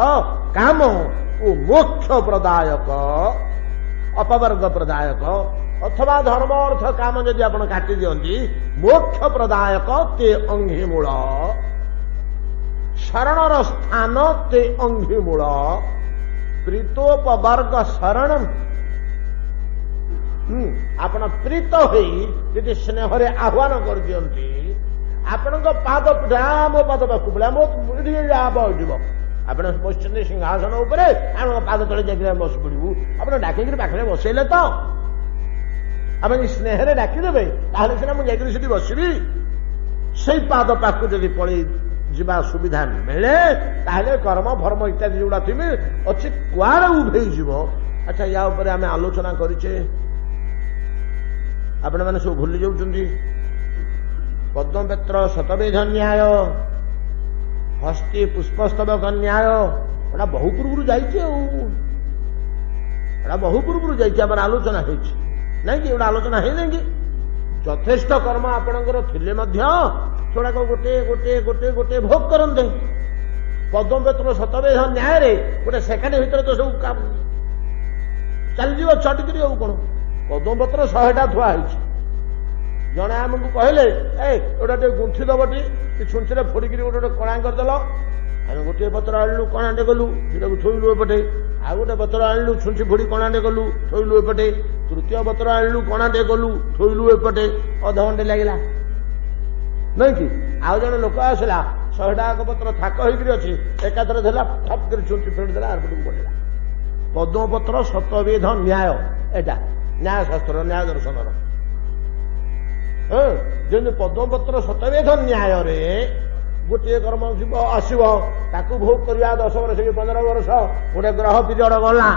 କାମ ଓ ମୋକ୍ଷ ପ୍ରଦାୟକ, ଅପବର୍ଗ ପ୍ରଦାୟକ ଅଥବା ଧର୍ମ ଅର୍ଥ କାମ ଯଦି ଆପଣ କାଟି ଦିଅନ୍ତି, ମୋକ୍ଷ ପ୍ରଦାୟକ ତେ ଅଙ୍ଘ୍ରିମୂଳ, ଶରଣର ସ୍ଥାନ ତେ ଅଙ୍ଘ୍ରିମୂଳ, ପ୍ରୀତୋପବର୍ଗ ଶରଣମ୍। ଆପଣ ପ୍ରୀତ ହେଇ ଯଦି ସ୍ନେହରେ ଆହ୍ୱାନ କରିଦିଅନ୍ତି, ଆପଣଙ୍କ ପାଦ ପିଠା ମୋ ପାଦ ପାଖକୁ ପିଲା ମୋ ଯିବ, ଆପଣ ବସିଛନ୍ତି ସିଂହାସନ ଉପରେ, ଆପଣଙ୍କ ପାଦ ତଳେ ଯାଇକି ବସି ପଡିବୁ। ଆପଣ ଡାକିକିରି ପାଖରେ ବସେଇଲେ ତ, ଆପଣ ସ୍ନେହରେ ଡାକିଦେବେ, ତାହେଲେ ସିନା ମୁଁ ଯାଇକରି ସେଠି ବସିବି। ସେଇ ପାଦ ପାଖକୁ ଯଦି ପଳେଇ ଯିବା ସୁବିଧା ମିଳେ, ତାହେଲେ କର୍ମ ଫର୍ମ ଇତ୍ୟାଦି ଯୋଉଟା ଥିବେ ଅଛି କୁଆଡେ ଉଭେଇଯିବ। ଆଚ୍ଛା, ୟା ଉପରେ ଆମେ ଆଲୋଚନା କରିଛେ, ଆପଣମାନେ ସବୁ ଭୁଲି ଯାଉଛନ୍ତି। ପଦ୍ମପତ୍ର ଶତବିଧ ନ୍ୟାୟ, ହସ୍ତି ପୁଷ୍ପସ୍ତବକ ନ୍ୟାୟ, ଏଟା ବହୁ ପୂର୍ବରୁ ଯାଇଛି। ଆଉ ଏଟା ବହୁ ପୂର୍ବରୁ ଯାଇଛି, ଆମର ଆଲୋଚନା ହେଇଛି ନାଇଁ କି? ଏଗୁଡ଼ା ଆଲୋଚନା ହେଇନାହିଁ କି? ଯଥେଷ୍ଟ କର୍ମ ଆପଣଙ୍କର ଥିଲେ ମଧ୍ୟ ସେଗୁଡ଼ାକ ଗୋଟିଏ ଗୋଟିଏ ଗୋଟିଏ ଗୋଟିଏ ଭୋଗ କରନ୍ତେ। ପଦ୍ମପତ୍ର ଶତବିଧ ନ୍ୟାୟରେ ଗୋଟେ ସେକେଣ୍ଡ ଭିତରେ ତ ସବୁ ଚାଲିଯିବ ଚଟିକିରି। ଆଉ କଣ, ପଦ୍ମପତ୍ର 100ଟା ଥୁଆ ହେଇଛି। ଜଣେ ଆମକୁ କହିଲେ, ଏଇଟା ଟିକେ ଗୁନ୍ଥି ଦବଟି, ଛୁଞ୍ଚିରେ ଫୋଡ଼ିକିରି ଗୋଟେ କଣା କରିଦେଲ। ଆମେ ଗୋଟିଏ ପତ୍ର ଆଣିଲୁ, କଣାଟେ ଗଲୁ, ସେଟାକୁ ଥୋଇଲୁ ଏପଟେ। ଆଉ ଗୋଟେ ପତ୍ର ଆଣିଲୁ, ଛୁଞ୍ଚି ଫୋଡ଼ି କଣାଟେ ଗଲୁ, ଥୋଇଲୁ ଏପଟେ। ତୃତୀୟ ପତ୍ର ଆଣିଲୁ, କଣାଟେ ଗଲୁ, ଥୋଇଲୁ ଏପଟେ। ଅଧଘଣ୍ଟେ ଲାଗିଲା ନାଇଁ କି? ଆଉ ଜଣେ ଲୋକ ଆସିଲା, 100ଟା ପତ୍ର ଥାକ ହେଇକିରି ଅଛି, ଏକାଥରେ ଧରିଲା, ଠପ୍ କରି ଛୁଞ୍ଚି ଫେଡ଼ି ଦେଲା, ଆରପଟକୁ ପଳେଇଲା। ପଦ୍ମପତ୍ର ଶତବିଧ ନ୍ୟାୟ, ଏଟା ନ୍ୟାୟ ଶାସ୍ତ୍ର, ନ୍ୟାୟ ଦର୍ଶନର। ଯେମିତି ପଦ୍ମପତ୍ର ଶତବିଧ ନ୍ୟାୟରେ ଗୋଟିଏ କର୍ମ ଯିବ ଆସିବ, ତାକୁ ଭୋଗ କରିବା 10 ବର୍ଷ କି 15 ବର୍ଷ, ଗୋଟେ ଗ୍ରହ ପିରିୟଡ ଗଲା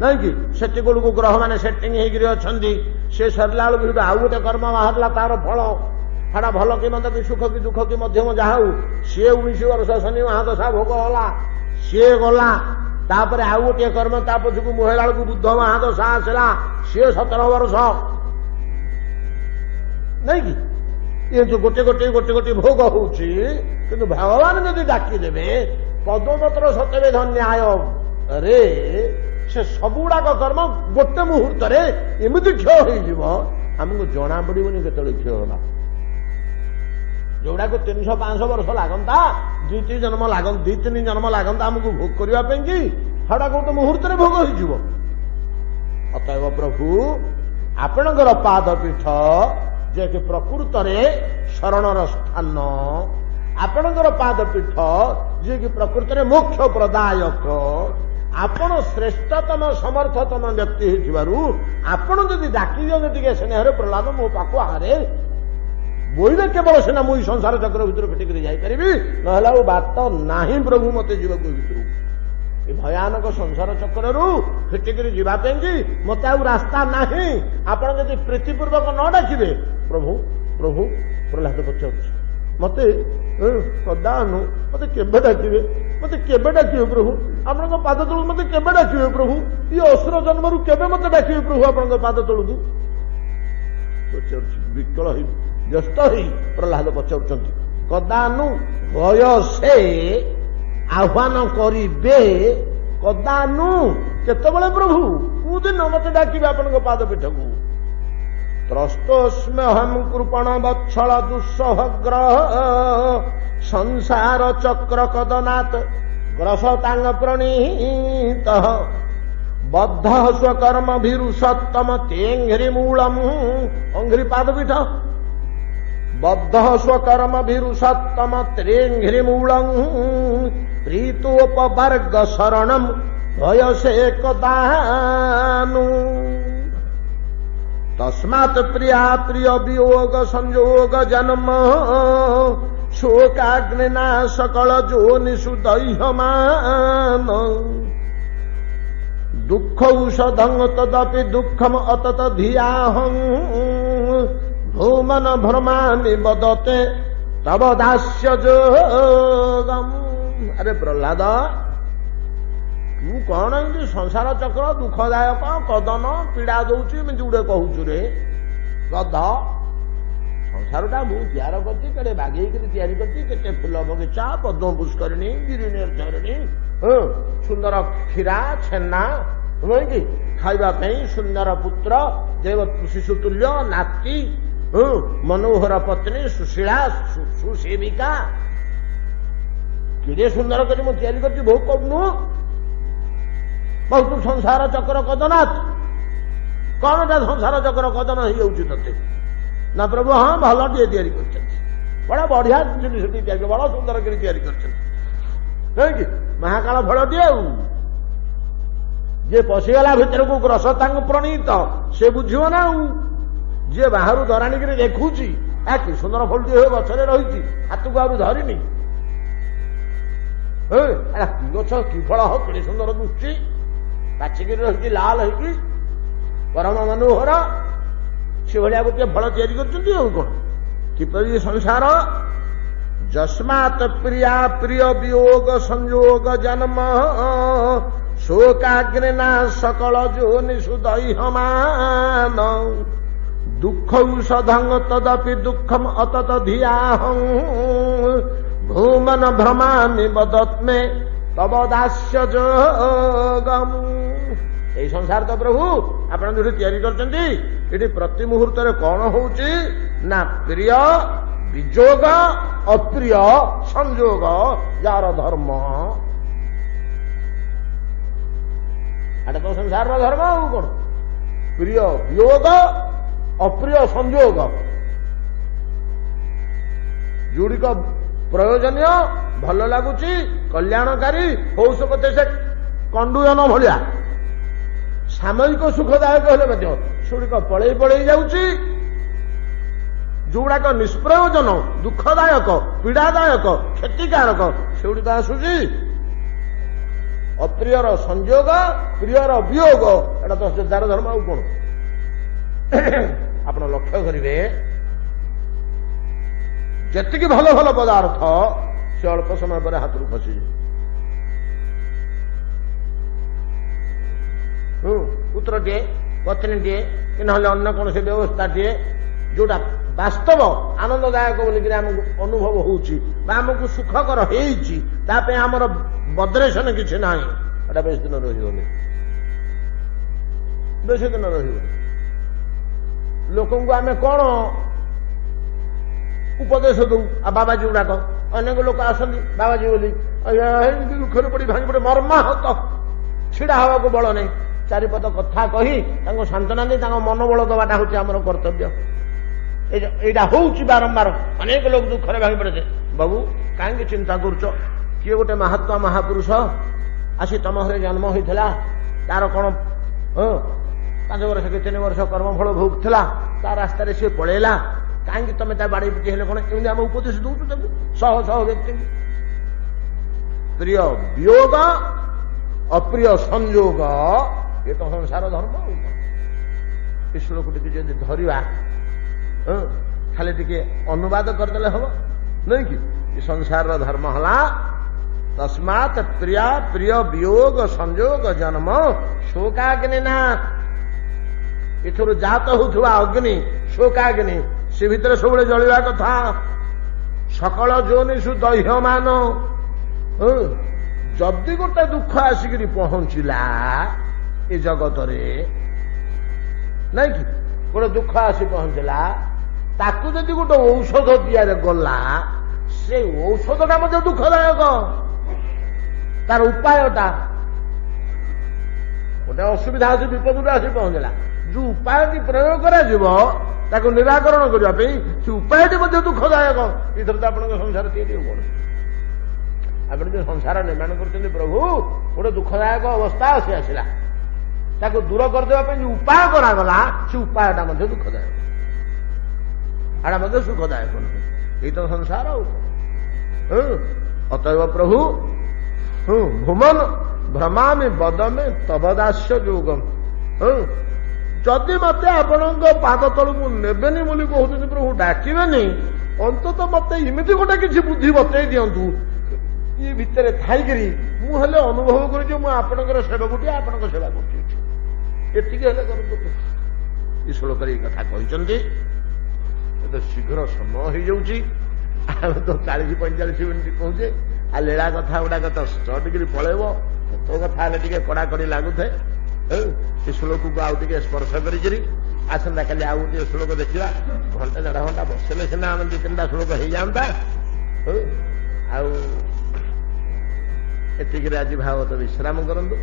ନାଇଁ କି? ସେଠି ବେଳକୁ ଗ୍ରହ ମାନେ ସେଟିଂ ହେଇକିରି ଅଛନ୍ତି। ସେ ସରିଲା ବେଳକୁ ସେଠୁ ଆଉ ଗୋଟେ କର୍ମ ବାହାରିଲା, ତାର ଫଳ। ସେଟା ଭଲ କି ମନ୍ଦ କି ସୁଖ କି ଦୁଃଖ କି ମଧ୍ୟମ ଯାହା ହଉ, ସିଏ 19 ବର୍ଷ ଶନି ମହାଦଶା ଭୋଗ ହେଲା, ସିଏ ଗଲା। तापर आउ गोटे कर्म ता पछकू मुहेला बेलू बुद्ध महादशा आसला सी 17 वर्ष नहीं कि ये जो गोटे गोटे गोटे गोटे भोग होउछि किंतु भगवान जदि डाकिदेवे पद्मपत्र सत्यवेद न्याय रे से सबुड़ाक कर्म गोटे मुहूर्त एमती क्षय होमको जना पड़ोनी के क्षय होला जोड़ा को 300-500 वर्ष लगता 2-3 जन्म लगता 2-3 जन्म लगता आमको भोग करने की हटा गोटे मुहूर्त भोग हो अतएव प्रभु आपणकर पादपीठ जे कि प्रकृत शरणर स्थान आपणकर पादपीठ जे कि प्रकृत मोक्ष प्रदायक आपण श्रेष्ठतम समर्थतम व्यक्ति आपण जदि डाकी दिए स्नेह प्रहलाद मो पाख आरे बोईले केवल सीना मुई संसार चक्र भर फिटिक जापरि ना बात नाही प्रभु मत जीवा भर भयानक संसार चक्र फिटिक जावाई मत रास्ता नाही आपण जदि प्रीतिपूर्वक न डाकिबे प्रभु प्रभु प्रहलाद पचार मत कदानु मत केबे डाकिबे मत केबे डाकिबे प्रभु आपण पाद तलू मत केबे डाकिबे प्रभु ये असुर जन्मरू केबे मत डाकिबे प्रभु आपण पाद तलू पचार विकल व्यस्त ही प्रहलाद पचार कदानु वयसे आह्वान करिबे कदानु केतबळे प्रभु कोदिन मत डाकिबे आपण पादपीठ को त्रस्तोस्म्य हम कृपण वत्सल दुस्सहग्रह संसार चक्र कदनाथ ग्रसतांग प्रणीत बद्ध स्वकर्म भीरुषोत्तम तेंघ्रि मूलम अंघ्रि पादपीठ बद्ध स्वकर्म भीरुषोत्तम त्रेंघ्रि मूलम प्रीतोपवर्ग शरणम भयसे कदानु तस्मात् प्रिया प्रिय वियोग संयोग जन्म शोकाग्निना सकल जोनिषु दह्यमान दुःख औषधं तदपि दुःखम अतत धियाहं भूमन भ्रमामि वदते तव दास्य जोगम। अरे प्रहलाद तू कौन एमती संसार चक्र दुखदायक कदन पीड़ा दौची एमती गुड़े कहूचु रे गध संसारटा मु तैयार करती केड़े बागेकरी तैयारी करती केते फूल बगीचा पद्म पुष्करिणी गिरी निर्झरिणी सुंदर क्षीरा छेना कि खाइबा सुंदर पुत्र देव शिशुतुल्य नाती मनोहर पत्नी सुशीला सुसेविका किड़े सुंदर कर तैयारी करती भोग करूनु बहुत संसार चक्र कदनाथ कौन टा संसार चक्र कदन हो ते ना प्रभु हाँ भल टे तैयारी कर बड़ा बढ़िया जिनिस बड़ा सुंदर कर तैयारी कर महाकाल फल टे जे पशिगला भितर को ग्रसतांग प्रणीत से बुझिव ना जे बाहर दराणी कर देखुची कि सुंदर फल टे गचरे रही हाथ को आउ धरिनी कि गछ कि फल हो कि सुंदर दुष्टि पाचिकी रही लाल होगी परम मनोहर से भाया गोटे फल तैयारी कर कौन किपरि संसार जस्मात् प्रिया प्रिय वियोग संयोग जन्म शोकाग्निना सकल जोनिषु दह्यमान दुःख औषधं तदपि दुःखम अतत धियाहं भूमन भ्रमामि वदत्मे तव दास्य जोगम। यही संसार तो प्रभु आपण जो तैयारी करछंती एटी प्रति मुहूर्त कौन होउची ना प्रिय विजोग अप्रिय संयोग जार धर्म आटा तो संसार धर्म हो कौन प्रिय वियोग अप्रिय संयोग जोड़िक प्रयोजनीय भल लगुच कल्याणकारी हो सकते से कंडुयन भाया सामयिक सुखदायक हेले सेगुड़िक पलई पलई जाऊँगी जोड़ाक निष्प्रयोजन दुखदायक पीड़ादायक क्षतिकारक सेगुड़िक आसूची अप्रियर संयोग प्रियर वियोग एटा तो जार धर्म आउ कौन आप लक्ष्य करेंगे जेतिकी भल भल पदार्थ से अल्प समय पर हाथ खसी ପୁତ୍ରଟିଏ ପତ୍ନୀଟିଏ କି ନହେଲେ ଅନ୍ୟ କୌଣସି ବ୍ୟବସ୍ଥାଟିଏ ଯୋଉଟା ବାସ୍ତବ ଆନନ୍ଦଦାୟକ ବୋଲିକିରି ଆମକୁ ଅନୁଭବ ହଉଛି ବା ଆମକୁ ସୁଖକର ହେଇଛି, ତା ପାଇଁ ଆମର ବଦ୍ରେଶନ କିଛି ନାହିଁ, ଏଟା ବେଶୀ ଦିନ ରହିବନି, ବେଶୀ ଦିନ ରହିବନି। ଲୋକଙ୍କୁ ଆମେ କଣ ଉପଦେଶ ଦଉ? ଆଉ ବାବାଜୀ ଗୁଡାକ ଅନେକ ଲୋକ ଆସନ୍ତି ବାବାଜୀ ବୋଲି ଏମିତି ଦୁଃଖରେ ପଡି ଭାଙ୍ଗି ପଡେ, ମର୍ମାହତ, ଛିଡା ହବାକୁ ବଳ ନାହିଁ। ଚାରିପଦ କଥା କହି ତାଙ୍କୁ ସାନ୍ତ୍ୱନା ଦେଇ ତାଙ୍କ ମନୋବଳ ଦେବାଟା ହଉଛି ଆମର କର୍ତ୍ତବ୍ୟ। ଏଇଟା ହଉଛି ବାରମ୍ବାର, ଅନେକ ଲୋକ ଦୁଃଖରେ ଭାଙ୍ଗି ପଡେ। ବାବୁ କାହିଁକି ଚିନ୍ତା କରୁଛ? କିଏ ଗୋଟେ ମହାତ୍ମା ମହାପୁରୁଷ ଆସି ତମ ଘରେ ଜନ୍ମ ହୋଇଥିଲା, ତାର କଣ 5 ବର୍ଷ କି 3 ବର୍ଷ କର୍ମଫଳ ଭୋଗୁଥିଲା, ତା ରାସ୍ତାରେ ସିଏ ପଳେଇଲା, କାହିଁକି ତମେ ତା ବାଡି ପିଟି ହେଲେ କଣ? ଏମିତି ଆମେ ଉପଦେଶ ଦଉଛୁ ତାକୁ, ଶହ ଶହ ବ୍ୟକ୍ତିଙ୍କୁ। ପ୍ରିୟ ବିୟୋଗ ଅପ୍ରିୟ ସଂଯୋଗ, ଏ ତ ସଂସାର ଧର୍ମ। ଏ ଶ୍ଲୋକ ଟିକେ ଯଦି ଧରିବା, ଖାଲି ଟିକେ ଅନୁବାଦ କରିଦେଲେ ହବ ନାଇଁ କି? ଏ ସଂସାରର ଧର୍ମ ହେଲା ତସ୍ମାତ୍ ପ୍ରିୟା ପ୍ରିୟ ବିୟୋଗ ସଂଯୋଗ ଜନ୍ମ ଶୋକାଗ୍ନି ନା। ଏଥିରୁ ଜାତ ହେଉଥିବା ଅଗ୍ନି ଶୋକାଗ୍ନି, ସେ ଭିତରେ ସବୁବେଳେ ଜଳିବା କଥା। ସକଳ ଯୋନିଷୁ ଦହ୍ୟମାନ, ଯଦି ଗୋଟେ ଦୁଃଖ ଆସିକିରି ପହଞ୍ଚିଲା ଏ ଜଗତରେ, ନାଇଁ କି? ଗୋଟେ ଦୁଃଖ ଆସି ପହଞ୍ଚିଲା, ତାକୁ ଯଦି ଗୋଟେ ଔଷଧ ଦିଆରେ ଗଲା, ସେ ଔଷଧଟା ମଧ୍ୟ ଦୁଃଖଦାୟକ। ତାର ଉପାୟଟା, ଗୋଟେ ଅସୁବିଧା ଆସି ବିପଦଟା ଆସି ପହଞ୍ଚିଲା, ଯୋଉ ଉପାୟଟି ପ୍ରୟୋଗ କରାଯିବ ତାକୁ ନିରାକରଣ କରିବା ପାଇଁ, ସେ ଉପାୟଟି ମଧ୍ୟ ଦୁଃଖଦାୟକ। ଏଥର ତ ଆପଣଙ୍କ ସଂସାର ତିଆରି ହବ। ଆପଣ ଯୋଉ ସଂସାର ନିର୍ମାଣ କରୁଛନ୍ତି ପ୍ରଭୁ, ଗୋଟେ ଦୁଃଖଦାୟକ ଅବସ୍ଥା ଆସି ଆସିଲା, ତାକୁ ଦୂର କରିଦେବା ପାଇଁ ଯୋଉ ଉପାୟ କରାଗଲା, ସେ ଉପାୟଟା ମଧ୍ୟ ଦୁଃଖଦାୟକ, ଏଟା ମଧ୍ୟ ସୁଖଦାୟକ ନୁହେଁ। ଏଇ ତ ସଂସାର। ଅତଏବ ପ୍ରଭୁ ଭୂମନ ଭ୍ରମାମି ବଦମେ ତବଦାସ୍ୟ ଯୋଗମ। ଯଦି ମତେ ଆପଣଙ୍କ ପାଦ ତଳକୁ ନେବେନି ବୋଲି କହୁଛନ୍ତି ପ୍ରଭୁ, ଡାକିବେନି, ଅନ୍ତତଃ ମତେ ଏମିତି ଗୋଟେ କିଛି ବୁଦ୍ଧି ବତେଇ ଦିଅନ୍ତୁ, ଇଏ ଭିତରେ ଥାଇକିରି ମୁଁ ହେଲେ ଅନୁଭବ କରୁଛି ମୁଁ ଆପଣଙ୍କର ସେବକଟିଏ, ଆପଣଙ୍କ ସେବା କରୁଛି, ଏତିକି ହେଲେ କରନ୍ତୁ। ଏ ଶ୍ଲୋକରେ ଏଇ କଥା କହିଛନ୍ତି। ତ ଶୀଘ୍ର ସମୟ ହେଇଯାଉଛି, ଆମେ ତ 40-45 ମିନିଟ୍ କହୁଛେ, ଆଉ ଲୀଳା କଥା ଗୁଡାକ ତ ସଟିକିରି ପଳେଇବ। ତୋ କଥା ହେଲେ ଟିକେ କଡାକଡି ଲାଗୁଥାଏ। ଏ ଶ୍ଲୋକକୁ ଆଉ ଟିକେ ସ୍ପର୍ଶ କରିକିରି ଆସନ୍ତା କାଲି ଆଉ ଗୋଟିଏ ଶ୍ଲୋକ ଦେଖିବା। ଘଣ୍ଟା 1.5 ଘଣ୍ଟା ବସିଲେ ସିନା ଆମେ 2-3ଟା ଶ୍ଲୋକ ହେଇଯାଆନ୍ତା। ଆଉ ଏତିକିରେ ଆଜି ଭାଗବତ ବିଶ୍ରାମ କରନ୍ତୁ।